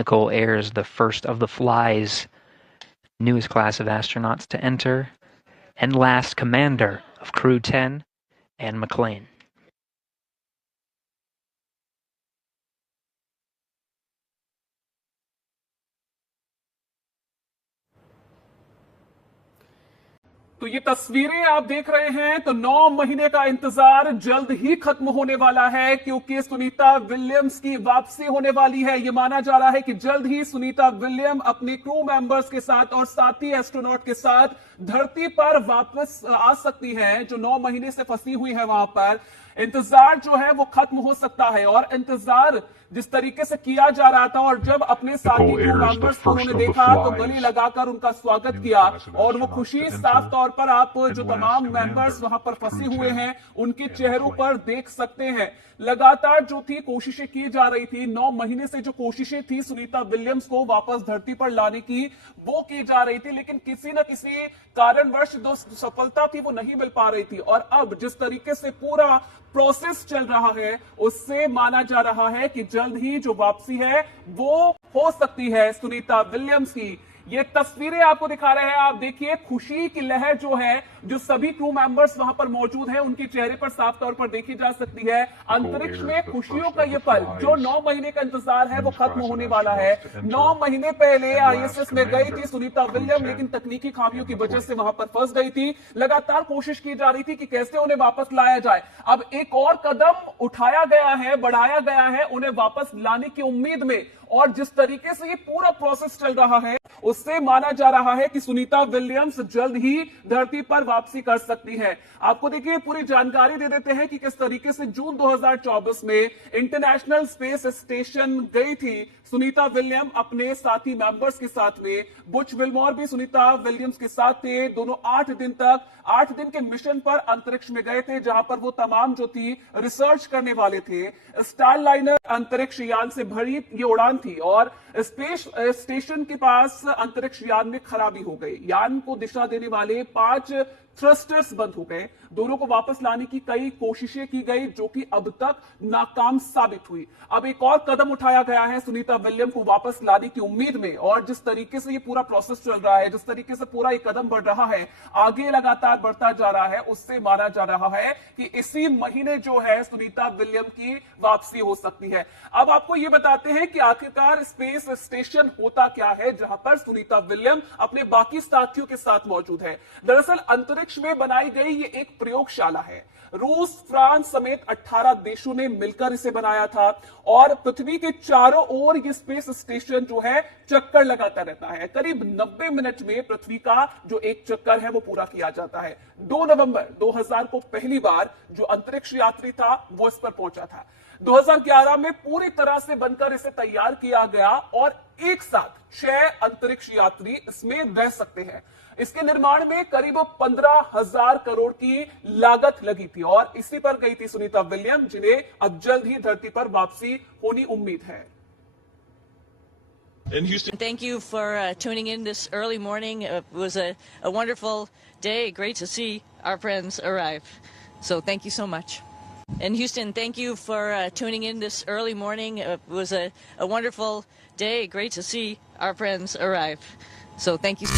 Nicole Ayers, the first of the Fly's newest class of astronauts to enter, and last commander of Crew 10, Anne McClain. तो ये तस्वीरें आप देख रहे हैं तो 9 महीने का इंतजार जल्द ही खत्म होने वाला है, क्योंकि सुनीता विलियम्स की वापसी होने वाली है। ये माना जा रहा है कि जल्द ही सुनीता विलियम अपने क्रू मेंबर्स के साथ और साथी एस्ट्रोनॉट के साथ धरती पर वापस आ सकती हैं, जो 9 महीने से फंसी हुई है वहां पर। इंतजार जो है वो खत्म हो सकता है, और इंतजार जिस तरीके से किया जा रहा था, और जब अपने साथी क्रू मेंबर्स को उन्होंने देखा तो गले लगाकर उनका स्वागत किया, और वो खुशी साफ तौर पर आप जो तमाम मेंबर्स वहां पर फंसे हुए हैं उनके चेहरों पर देख सकते हैं। लगातार जो थी कोशिशें की जा रही थी, 9 महीने से जो कोशिशें थी सुनीता विलियम्स को वापस धरती पर लाने की, वो की जा रही थी, लेकिन किसी न किसी कारणवश जो सफलता थी वो नहीं मिल पा रही थी। और अब जिस तरीके से पूरा प्रोसेस चल रहा है उससे माना जा रहा है कि जल्द ही जो वापसी है वो हो सकती है सुनीता विलियम्स की। ये तस्वीरें आपको दिखा रहे हैं, आप देखिए खुशी की लहर जो है, जो सभी क्रू मेंबर्स वहां पर मौजूद हैं उनके चेहरे पर साफ तौर पर देखी जा सकती है। अंतरिक्ष में खुशियों का ये पल, जो 9 महीने का इंतजार है वो खत्म होने वाला है। 9 महीने पहले आईएसएस में गई थी सुनीता विलियम, लेकिन तकनीकी खामियों की वजह से वहां पर फंस गई थी। लगातार कोशिश की जा रही थी कि कैसे उन्हें वापस लाया जाए। अब एक और कदम उठाया गया है, बढ़ाया गया है उन्हें वापस लाने की उम्मीद में, और जिस तरीके से ये पूरा प्रोसेस चल रहा है उससे माना जा रहा है कि सुनीता विलियम्स जल्द ही धरती पर वापसी कर सकती है। आपको देखिए पूरी जानकारी दे देते हैं कि किस तरीके से जून 2024 में इंटरनेशनल स्पेस स्टेशन गई थी सुनीता विलियम अपने साथी मेंबर्स के साथ में। बुच विल्मोर भी सुनीता विलियम्स के साथ थे। दोनों 8 दिन के मिशन पर अंतरिक्ष में गए थे, जहां पर वो तमाम जो थी रिसर्च करने वाले थे। स्टारलाइनर अंतरिक्ष यान से भरी ये उड़ान थी, और स्पेस स्टेशन के पास अंतरिक्ष यान में खराबी हो गई। यान को दिशा देने वाले 5 थ्रस्टर्स बंद हो गए। दोनों को वापस लाने की कई कोशिशें की गई, जो कि अब तक नाकाम साबित हुई। अब एक और कदम उठाया गया है सुनीता विलियम को वापस लाने की उम्मीद में, और जिस तरीके से ये पूरा प्रोसेस चल रहा है, जिस तरीके से पूरा एक कदम बढ़ रहा है, आगे लगातार बढ़ता जा रहा है, उससे माना जा रहा है कि इसी महीने जो है सुनीता विलियम की वापसी हो सकती है। अब आपको ये बताते हैं कि आखिरकार स्पेस स्टेशन होता क्या है जहां पर सुनीता विलियम अपने बाकी साथियों के साथ मौजूद है। दरअसल अंतरिक्ष में बनाई गई ये एक प्रयोगशाला है। रूस, फ्रांस समेत 18 देशों ने मिलकर इसे बनाया था, और पृथ्वी के चारों ओर ये स्पेस स्टेशन जो है चक्कर लगाता रहता है। करीब 90 मिनट में पृथ्वी का जो एक चक्कर है वो पूरा किया जाता है। 2 नवंबर 2000 को पहली बार जो अंतरिक्ष यात्री था वो इस पर पहुंचा था। 2011 में पूरी तरह से बनकर इसे तैयार किया गया, और एक साथ 6 अंतरिक्ष यात्री इसमें रह सकते हैं। इसके निर्माण में करीब 15,000 करोड़ की लागत लगी थी, और इसी पर गई थी सुनीता विलियम, जिन्हें अब जल्द ही धरती पर वापसी होनी उम्मीद है। In Houston. Thank you for tuning in this early morning. It was a wonderful day. Great to see our friends arrive. So thank you so much. In Houston, thank you for tuning in this early morning. It was a wonderful day. Great to see our friends arrive. So thank you.